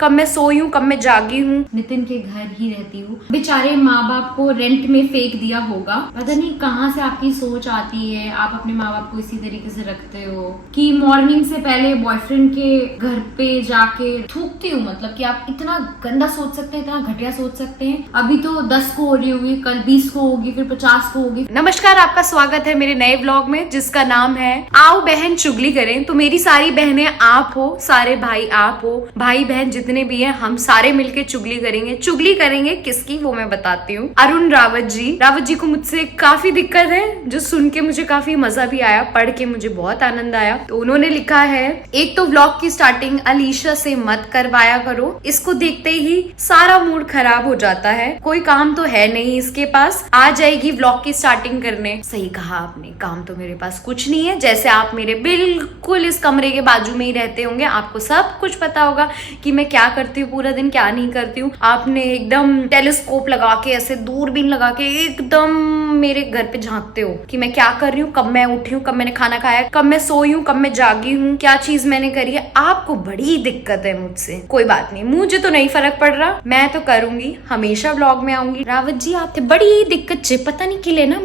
कब मैं सोई हूँ, कब मैं जागी हूँ। नितिन के घर ही रहती हूँ। बेचारे माँ बाप को रेंट में फेंक दिया होगा, पता नहीं कहाँ से आपकी सोच आती है, आप अपने माँ बाप को इसी तरीके से रखते हो कि मॉर्निंग से पहले बॉयफ्रेंड के घर पे जाके थूकती हूँ। मतलब कि आप इतना गंदा सोच सकते हैं, इतना घटिया सोच सकते हैं। अभी तो 10 को हो रही होगी, कल 20 को होगी, फिर 50 को होगी। नमस्कार, आपका स्वागत है मेरे नए व्लॉग में जिसका नाम है आओ बहन चुगली करें। तो मेरी सारी बहनें आप हो, सारे भाई आप हो, भाई बहन जितने भी हैं हम सारे मिलके चुगली करेंगे। चुगली करेंगे किसकी वो मैं बताती हूँ। अरुण रावत जी को मुझसे काफी दिक्कत है, जो सुन के मुझे काफी मजा भी आया, पढ़ के मुझे बहुत आनंद आया। तो उन्होंने लिखा है, एक तो व्लॉग की स्टार्टिंग अलीशा से मत करवाया करो, इसको देखते ही सारा मूड खराब हो जाता है। कोई काम तो है नहीं इसके पास, आ जाएगी व्लॉग की स्टार्टिंग करने। सही कहा आपने, काम तो मेरे पास कुछ नहीं है। जैसे आप मेरे बिल्कुल इस कमरे के बाजू में ही रहते होंगे, आपको सब कुछ पता होगा कि मैं क्या करती हूँ पूरा दिन, क्या नहीं करती हूँ। आपने एकदम टेलीस्कोप लगा के, ऐसे दूरबीन लगा के एकदम मेरे घर पे झांकते हो कि मैं क्या कर रही हूँ, कब मैं उठी हूँ, कब मैंने खाना खाया, कब मैं सोई हूँ, कब मैं जागी हूँ, क्या चीज मैंने करी है। आपको बड़ी दिक्कत है मुझसे। कोई बात नहीं, मुझे तो नहीं फर्क पड़ रहा, मैं तो करूंगी, हमेशा व्लॉग में आऊंगी। रावत जी आपके बड़ी दिक्कत छे, पता नहीं किले ना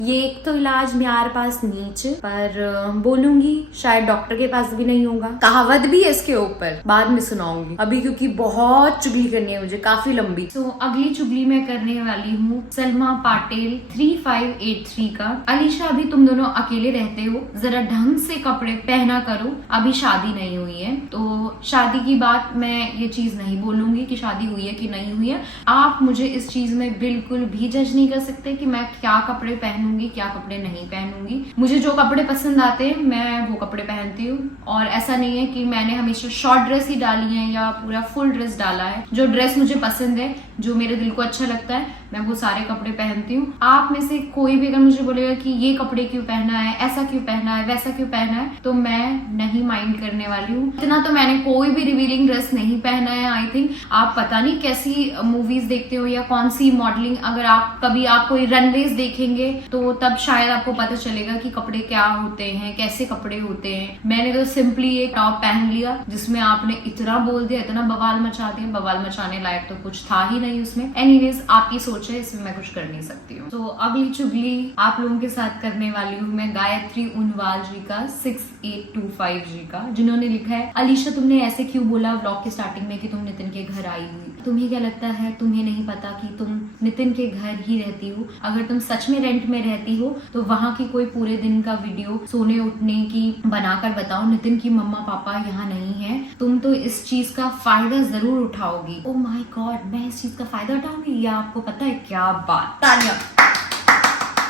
ये एक तो इलाज म्यार पास नीचे, पर बोलूंगी शायद डॉक्टर के पास भी नहीं होगा। कहावत भी है इसके ऊपर, बाद में सुनाऊंगी अभी, क्योंकि बहुत चुगली करनी है मुझे, काफी लंबी। तो अगली चुगली मैं करने वाली हूँ सलमा पाटिल 3583 का। अलीशा अभी तुम दोनों अकेले रहते हो, जरा ढंग से कपड़े पहना करो, अभी शादी नहीं हुई है। तो शादी की बात मैं ये चीज नहीं बोलूंगी कि शादी हुई है कि नहीं हुई है। आप मुझे इस चीज में बिल्कुल भी जज नहीं कर सकते कि मैं क्या कपड़े पहनूंगी, क्या कपड़े नहीं पहनूंगी। मुझे जो कपड़े पसंद आते हैं मैं वो कपड़े पहनती हूँ, और ऐसा नहीं है कि मैंने हमेशा शॉर्ट ड्रेस ही डाली है या पूरा फुल ड्रेस डाला है। जो ड्रेस मुझे पसंद है, जो मेरे दिल को अच्छा लगता है, मैं वो सारे कपड़े पहनती हूँ। आप में से कोई भी अगर मुझे बोलेगा कि ये कपड़े क्यों पहना है, ऐसा क्यों पहना है, वैसा क्यों पहना है, तो मैं नहीं माइंड करने वाली हूँ। इतना तो मैंने कोई भी रिवीलिंग ड्रेस नहीं पहना है। आई थिंक आप पता नहीं कैसी मूवीज देखते हो या कौन सी मॉडलिंग, अगर आप कभी आप कोई रनवेज देखेंगे तो तब शायद आपको पता चलेगा कि कपड़े क्या होते हैं, कैसे कपड़े होते हैं। मैंने तो सिंपली एक टॉप पहन लिया जिसमें आपने इतना बोल दिया, इतना बवाल मचा दिया, बवाल मचाने लायक तो कुछ था ही नहीं उसमें। एनीवेज आपकी सोच है, इसमें मैं कुछ कर नहीं सकती हूँ। तो अगली चुगली आप लोगों के साथ करने वाली हूँ मैं गायत्री उनवाल जी का 6825 जी का, जिन्होंने लिखा है, अलीशा तुमने ऐसे क्यों बोला व्लॉग के स्टार्टिंग में कि तुम नितिन के घर आई हुई। तुम्हें क्या लगता है, तुम्हें नहीं पता कि तुम नितिन के घर ही रहती हो। अगर तुम सच में रेंट में रहती हो तो वहाँ की कोई पूरे दिन का वीडियो सोने उठने की बनाकर बताओ। नितिन की मम्मा पापा यहाँ नहीं है, तुम तो इस चीज का फायदा जरूर उठाओगी। ओ माय गॉड, मैं इस चीज का फायदा उठाऊंगी, या आपको पता है क्या बात। तालियां,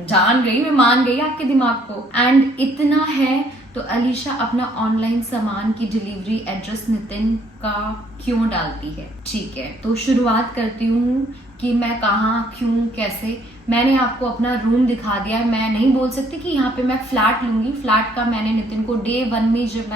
जान गई, मैं मान गई आपके दिमाग को। एंड इतना है तो अलीशा अपना ऑनलाइन सामान की डिलीवरी एड्रेस नितिन का क्यों डालती है। ठीक है, तो शुरुआत करती हूँ कि मैं कहाँ, क्यों, कैसे। मैंने आपको अपना रूम दिखा दिया है। मैं नहीं बोल सकती कि यहाँ पे मैं फ्लैट लूंगी। फ्लैट का मैंने नितिन को डे 1 में, जब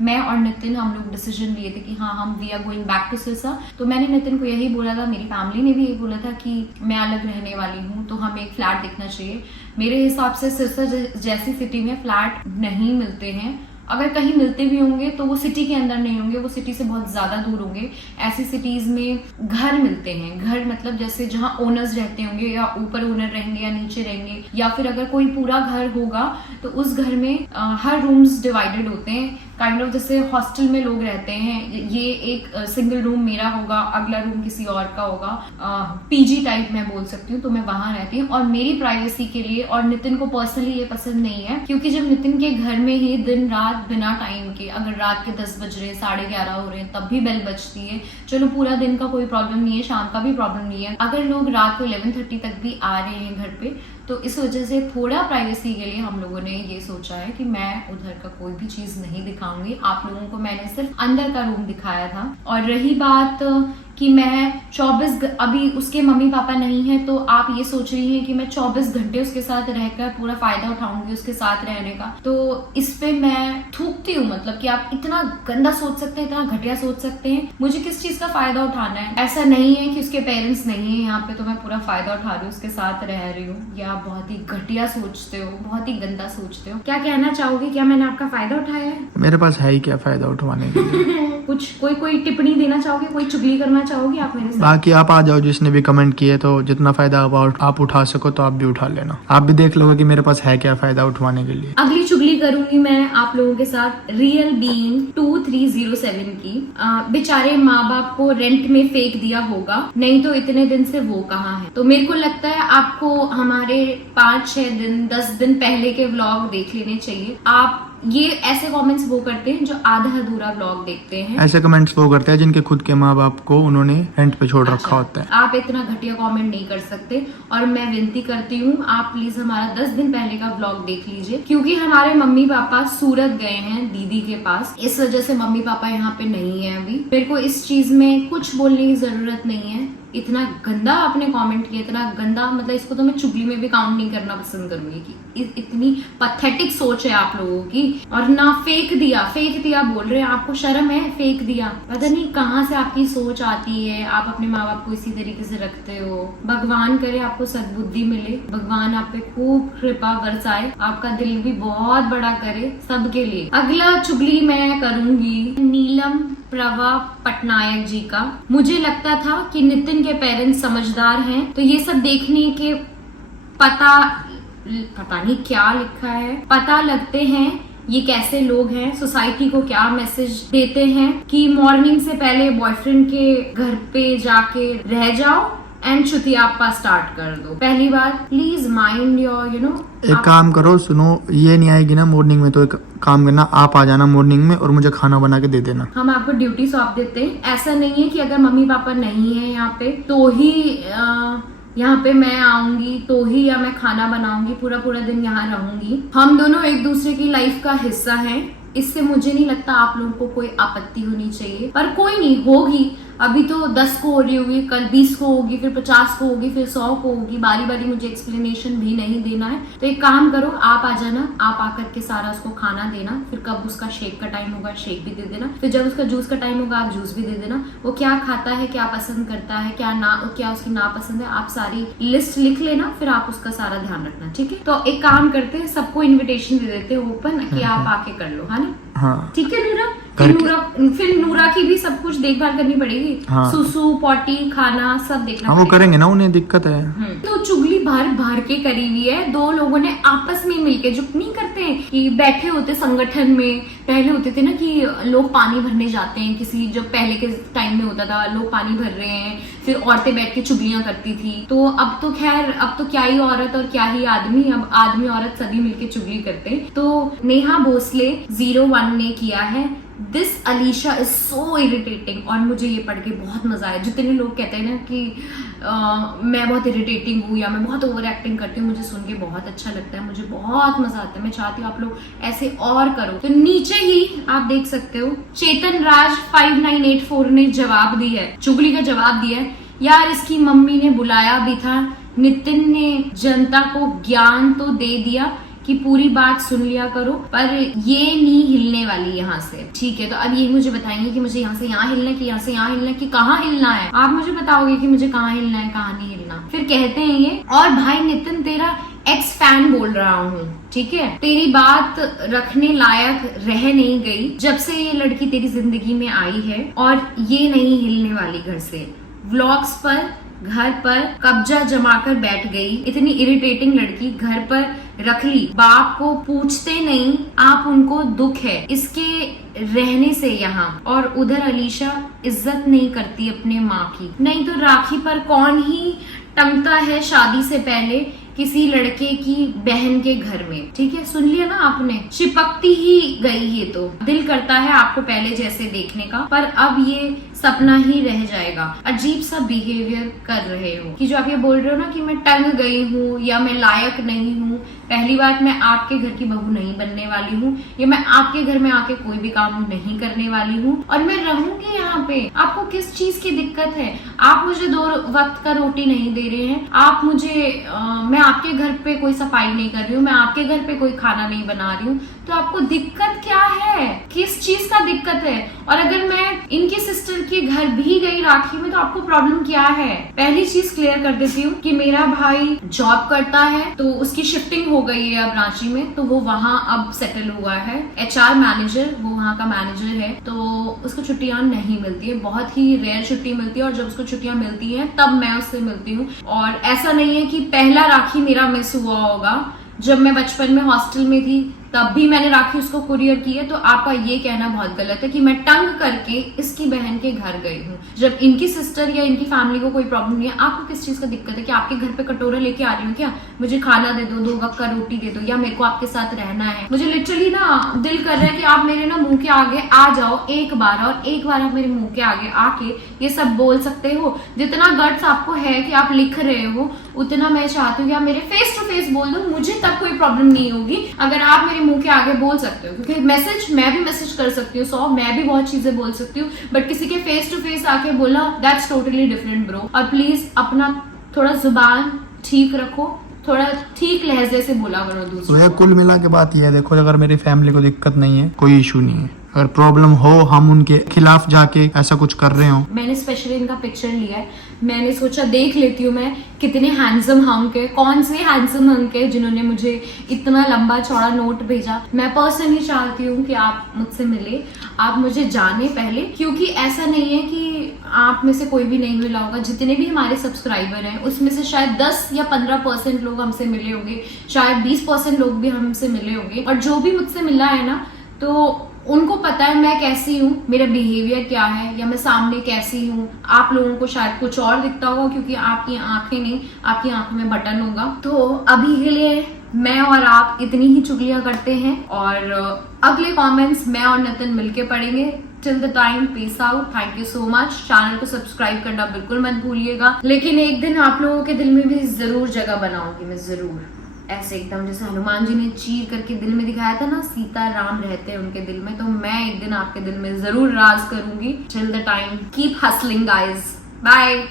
मैं और नितिन हम लोग डिसीजन लिए थे कि हाँ हम we are going back to Sirsa, तो मैंने नितिन को यही बोला था, मेरी फैमिली ने भी यही बोला था कि मैं अलग रहने वाली हूँ तो हमें एक फ्लैट देखना चाहिए। मेरे हिसाब से सिरसा जैसी सिटी में फ्लैट नहीं मिलते हैं। अगर कहीं मिलते भी होंगे तो वो सिटी के अंदर नहीं होंगे, वो सिटी से बहुत ज्यादा दूर होंगे। ऐसी सिटीज में घर मिलते हैं। घर मतलब जैसे जहाँ ओनर्स रहते होंगे, या ऊपर ओनर रहेंगे या नीचे रहेंगे, या फिर अगर कोई पूरा घर होगा तो उस घर में हर रूम्स डिवाइडेड होते हैं, काइंड ऑफ जैसे हॉस्टल में लोग रहते हैं। ये एक सिंगल रूम मेरा होगा, अगला रूम किसी और का होगा, पीजी टाइप मैं बोल सकती हूँ। तो मैं वहां रहती हूँ और मेरी प्राइवेसी के लिए, और नितिन को पर्सनली ये पसंद नहीं है, क्योंकि जब नितिन के घर में ही दिन रात बिना टाइम के, अगर रात के 10 बज रहे हैं, 11:30 हो रहे हैं, तब भी बेल बजती है। चलो पूरा दिन का कोई प्रॉब्लम नहीं है, शाम का भी प्रॉब्लम नहीं है। अगर लोग रात को 11:30 तक भी आ रहे हैं घर पे, तो इस वजह से थोड़ा प्राइवेसी के लिए हम लोगों ने ये सोचा है कि मैं उधर का कोई भी चीज नहीं दिखाऊंगी। आप लोगों को मैंने सिर्फ अंदर का रूम दिखाया था। और रही बात कि मैं 24 अभी उसके मम्मी पापा नहीं है तो आप ये सोच रही हैं कि मैं 24 घंटे उसके साथ रहकर पूरा फायदा उठाऊंगी उसके साथ रहने का, तो इस पे मैं थूकती हूँ। मतलब कि आप इतना गंदा सोच सकते हैं, इतना घटिया सोच सकते हैं। मुझे किस चीज का फायदा उठाना है? ऐसा नहीं है कि उसके पेरेंट्स नहीं है यहाँ पे तो मैं पूरा फायदा उठा रही हूँ, उसके साथ रह रही हूँ। या आप बहुत ही घटिया सोचते हो, बहुत ही गंदा सोचते हो। क्या कहना चाहोगे? क्या मैंने आपका फायदा उठाया है? मेरे पास है ही क्या फायदा उठवाने के लिए। कुछ कोई टिप्पणी देना चाहोगे? कोई चुगली करना चाहोगे आप मेरे साथ? बाकी आप आ जाओ, जिसने भी कमेंट किए, तो जितना फायदा आप उठा सको तो आप भी उठा लेना। आप भी देख लोगे कि मेरे पास है क्या फायदा उठवाने के लिए। अगली चुगली करूंगी मैं आप लोगों के साथ रियल बीइंग 2307 की। बेचारे माँ बाप को रेंट में फेंक दिया होगा, नहीं तो इतने दिन से वो कहाँ है। तो मेरे को लगता है आपको हमारे 5-6 दिन 10 दिन पहले के व्लॉग देख लेने चाहिए। आप ये ऐसे कमेंट्स वो करते हैं जो आधा अधूरा व्लॉग देखते हैं। ऐसे कमेंट्स वो करते हैं जिनके खुद के माँ बाप को उन्होंने रेंट पे छोड़ रखा होता है। आप इतना घटिया कमेंट नहीं कर सकते और मैं विनती करती हूँ आप प्लीज हमारा 10 दिन पहले का व्लॉग देख लीजिए, क्योंकि हमारे मम्मी पापा सूरत गए हैं दीदी के पास, इस वजह से मम्मी पापा यहाँ पे नहीं है अभी। मेरे को इस चीज में कुछ बोलने की जरूरत नहीं है। इतना गंदा आपने कमेंट किया, इतना गंदा, मतलब इसको तो मैं चुगली में भी काउंट नहीं करना पसंद करूंगी कि इतनी पैथेटिक सोच है आप लोगों की। और ना फेंक दिया बोल रहे हैं, आपको शर्म है? फेंक दिया, पता नहीं कहाँ से आपकी सोच आती है। आप अपने माँ बाप को इसी तरीके से रखते हो। भगवान करे आपको सद्बुद्धि मिले, भगवान आप पे खूब कृपा बरसाए, आपका दिल भी बहुत बड़ा करे सबके लिए। अगला चुगली मैं करूंगी नीलम प्रभा पटनायक जी का। मुझे लगता था कि नितिन के पेरेंट्स समझदार हैं, तो ये सब देखने के पता नहीं क्या लिखा है, पता लगते हैं ये कैसे लोग हैं, सोसाइटी को क्या मैसेज देते हैं कि मॉर्निंग से पहले बॉयफ्रेंड के घर पे जाके रह जाओ एंड चुतियाप्पा स्टार्ट कर दो। पहली बार प्लीज माइंड योर एक काम करो, सुनो, ये नहीं आएगी ना मॉर्निंग में तो एक काम करना, आप आ जाना मॉर्निंग में और मुझे खाना बना के दे देना। हम आपको ड्यूटी सौंप देते हैं। ऐसा नहीं है कि अगर मम्मी पापा नहीं है यहाँ पे तो ही यहाँ पे मैं आऊंगी तो ही या मैं खाना बनाऊंगी, पूरा दिन यहाँ रहूंगी। हम दोनों एक दूसरे की लाइफ का हिस्सा हैं। इससे मुझे नहीं लगता आप लोगों को कोई आपत्ति होनी चाहिए, पर कोई नहीं होगी। अभी तो 10 को हो रही होगी, कल 20 को होगी, फिर 50 को होगी, फिर 100 को होगी। बारी बारी मुझे एक्सप्लेनेशन भी नहीं देना है। तो एक काम करो, आप आ जाना, आप आकर के सारा उसको खाना देना। फिर कब उसका शेक का टाइम होगा शेक भी दे देना, फिर जब उसका जूस का टाइम होगा आप जूस भी दे देना। वो क्या खाता है, क्या पसंद करता है, क्या उसकी नापसंद है, आप सारी लिस्ट लिख लेना, फिर आप उसका सारा ध्यान रखना, ठीक है। तो एक काम करते हैं, सबको इन्विटेशन दे देते हैं ओपन कि आप आके कर लो, है ना? हाँ ठीक है नूरा। फिर नूरा की भी सब कुछ देखभाल करनी पड़ेगी। हाँ। सुसु पॉटी खाना सब देखना हाँ, वो करेंगे ना, उन्हें दिक्कत है। तो चुगली भर के करी हुई है। दो लोगों ने आपस में मिलके, जो नहीं करते हैं कि बैठे होते संगठन में, पहले होते थे ना कि लोग पानी भरने जाते हैं, किसी जो पहले के टाइम में होता था लोग पानी भर रहे हैं, फिर औरतें बैठ के चुगलियां करती थी। तो अब तो खैर, अब तो क्या ही औरत और क्या ही आदमी, अब आदमी औरत सभी मिलके चुगली करते हैं। तो नेहा भोसले 01 ने किया है, this Alisha is so irritating. और मुझे ये पढ़ के बहुत मजा आया। जितने लोग कहते हैं ना कि मैं बहुत इरिटेटिंग हूँ या मैं बहुत ओवर एक्टिंग करती हूँ, मुझे सुन के बहुत अच्छा लगता है, मुझे बहुत मजा आता है। मैं चाहती हूँ आप लोग ऐसे और करो। तो नीचे ही आप देख सकते हो चेतन राज 5984 ने जवाब दिया है, चुगली का जवाब दिया है। यार इसकी मम्मी ने बुलाया भी था, नितिन ने जनता को ज्ञान तो दे दिया कि पूरी बात सुन लिया करो, पर ये नहीं हिलने वाली यहाँ से, ठीक है। तो अब ये मुझे बताएंगे कि मुझे यहाँ से यहाँ हिलना है कि यहाँ से यहाँ हिलना है कि कहाँ हिलना है। आप मुझे बताओगे कि मुझे कहाँ हिलना है, कहाँ नहीं हिलना। फिर कहते हैं ये, और भाई नितिन तेरा एक्स फैन बोल रहा हूँ, ठीक है, तेरी बात रखने लायक रह नहीं गई जब से ये लड़की तेरी जिंदगी में आई है, और ये नहीं हिलने वाली घर से। व्लॉग्स पर घर पर कब्जा जमाकर बैठ गई, इतनी इरिटेटिंग लड़की घर पर रख ली, बाप को पूछते नहीं आप, उनको दुख है इसके रहने से यहाँ। और उधर अलीशा इज्जत नहीं करती अपने माँ की, नहीं तो राखी पर कौन ही टंगता है शादी से पहले किसी लड़के की बहन के घर में, ठीक है। सुन लिया ना आपने, चिपकती ही गई। ये तो दिल करता है आपको पहले जैसे देखने का, पर अब ये सपना ही रह जाएगा। अजीब सा बिहेवियर कर रहे हो कि जो आप ये बोल रहे हो ना कि मैं टंग गई हूँ या मैं लायक नहीं हूँ, पहली बात, मैं आपके घर की बहू नहीं बनने वाली हूँ, या मैं आपके घर में आके कोई भी काम नहीं करने वाली हूँ, और मैं रहूंगी यहाँ पे। आपको किस चीज की दिक्कत है? आप मुझे 2 वक्त का रोटी नहीं दे रहे हैं, आप मुझे मैं आपके घर पे कोई सफाई नहीं कर रही हूँ, मैं आपके घर पे कोई खाना नहीं बना रही हूँ, तो आपको दिक्कत क्या है? किस चीज का दिक्कत है? और अगर मैं इनकी सिस्टर के घर भी गई राखी में, तो आपको प्रॉब्लम क्या है? पहली चीज क्लियर कर देती हूँ कि मेरा भाई जॉब करता है, तो उसकी शिफ्टिंग हो गई है अब रांची में, तो वो वहां अब सेटल हुआ है, HR मैनेजर, वो वहां का मैनेजर है, तो उसको छुट्टियां नहीं मिलती है, बहुत ही रेयर छुट्टी मिलती है, और जब उसको छुट्टियां मिलती हैं तब मैं उससे मिलती हूँ। और ऐसा नहीं है कि पहला राखी मेरा मिस हुआ होगा, जब मैं बचपन में हॉस्टल में थी तब भी मैंने राखी उसको कुरियर की है, तो आपका ये कहना बहुत गलत है कि मैं टंग करके इसकी बहन के घर गई हूँ, जब इनकी सिस्टर या इनकी फैमिली को कोई प्रॉब्लम नहीं है। आपको किस चीज का दिक्कत है कि आपके घर पे कटोरा लेके आ रही हूँ क्या? मुझे खाना दे दो, 2 वक्त का रोटी दे दो, या मेरे को आपके साथ रहना है। मुझे लिटरली ना दिल कर रहा है कि आप मेरे ना मुंह के आगे आ जाओ एक बार, और एक बार आप मेरे मुंह के आगे आके ये सब बोल सकते हो। जितना गट्स आपको है कि आप लिख रहे हो, उतना मैं चाहती हूँ कि आप मेरे फेस टू फेस बोल दो, मुझे तब कोई प्रॉब्लम नहीं होगी अगर आप मेरे मुंह के आगे बोल सकते हो, क्योंकि मैसेज मैं भी मैसेज कर सकती हूँ 100, मैं भी बहुत चीजें बोल सकती हूँ, बट किसी के फेस टू फेस आके बोलना, दैट्स टोटली डिफरेंट ब्रो। और प्लीज अपना थोड़ा जुबान ठीक रखो, थोड़ा ठीक लहजे से बोला करो दूसरों तो को। कुल मिला के बात यह है, देखो अगर मेरी फैमिली को दिक्कत नहीं है, कोई इशू नहीं है, अगर प्रॉब्लम हो हम उनके खिलाफ जाके ऐसा कुछ कर रहे हो। मैंने स्पेशली इनका पिक्चर लिया है, मैंने सोचा देख लेती हूँ मैं कितने हैंडसम हंक है, कौन से हैंडसम हंक है जिन्होंने मुझे इतना लंबा चौड़ा नोट भेजा। मैं पर्सनली चाहती हूँ कि आप मुझसे मिले, आप मुझे जाने पहले, क्योंकि ऐसा नहीं है कि आप में से कोई भी नहीं मिला होगा। जितने भी हमारे सब्सक्राइबर हैं उसमें से शायद 10 या 15% लोग हमसे मिले होंगे, शायद 20% लोग भी हमसे मिले होंगे, और जो भी मुझसे मिला है ना, तो उनको पता है मैं कैसी हूँ, मेरा बिहेवियर क्या है, या मैं सामने कैसी हूँ। आप लोगों को शायद कुछ और दिखता होगा, क्योंकि आपकी आंखें नहीं, आपकी आंखों में बटन होगा। तो अभी के लिए मैं और आप इतनी ही चुगलियां करते हैं, और अगले कमेंट्स मैं और नितिन मिलके पढ़ेंगे। Till the time, peace out, thank you so much. Channel को सब्सक्राइब करना बिल्कुल मत भूलिएगा, लेकिन एक दिन आप लोगों के दिल में भी जरूर जगह बनाऊंगी मैं, जरूर। ऐसे एकदम जैसे हनुमान जी ने चीर करके दिल में दिखाया था ना, सीता राम रहते हैं उनके दिल में, तो मैं एक दिन आपके दिल में जरूर राज करूंगी। Till the time, keep hustling guys, bye.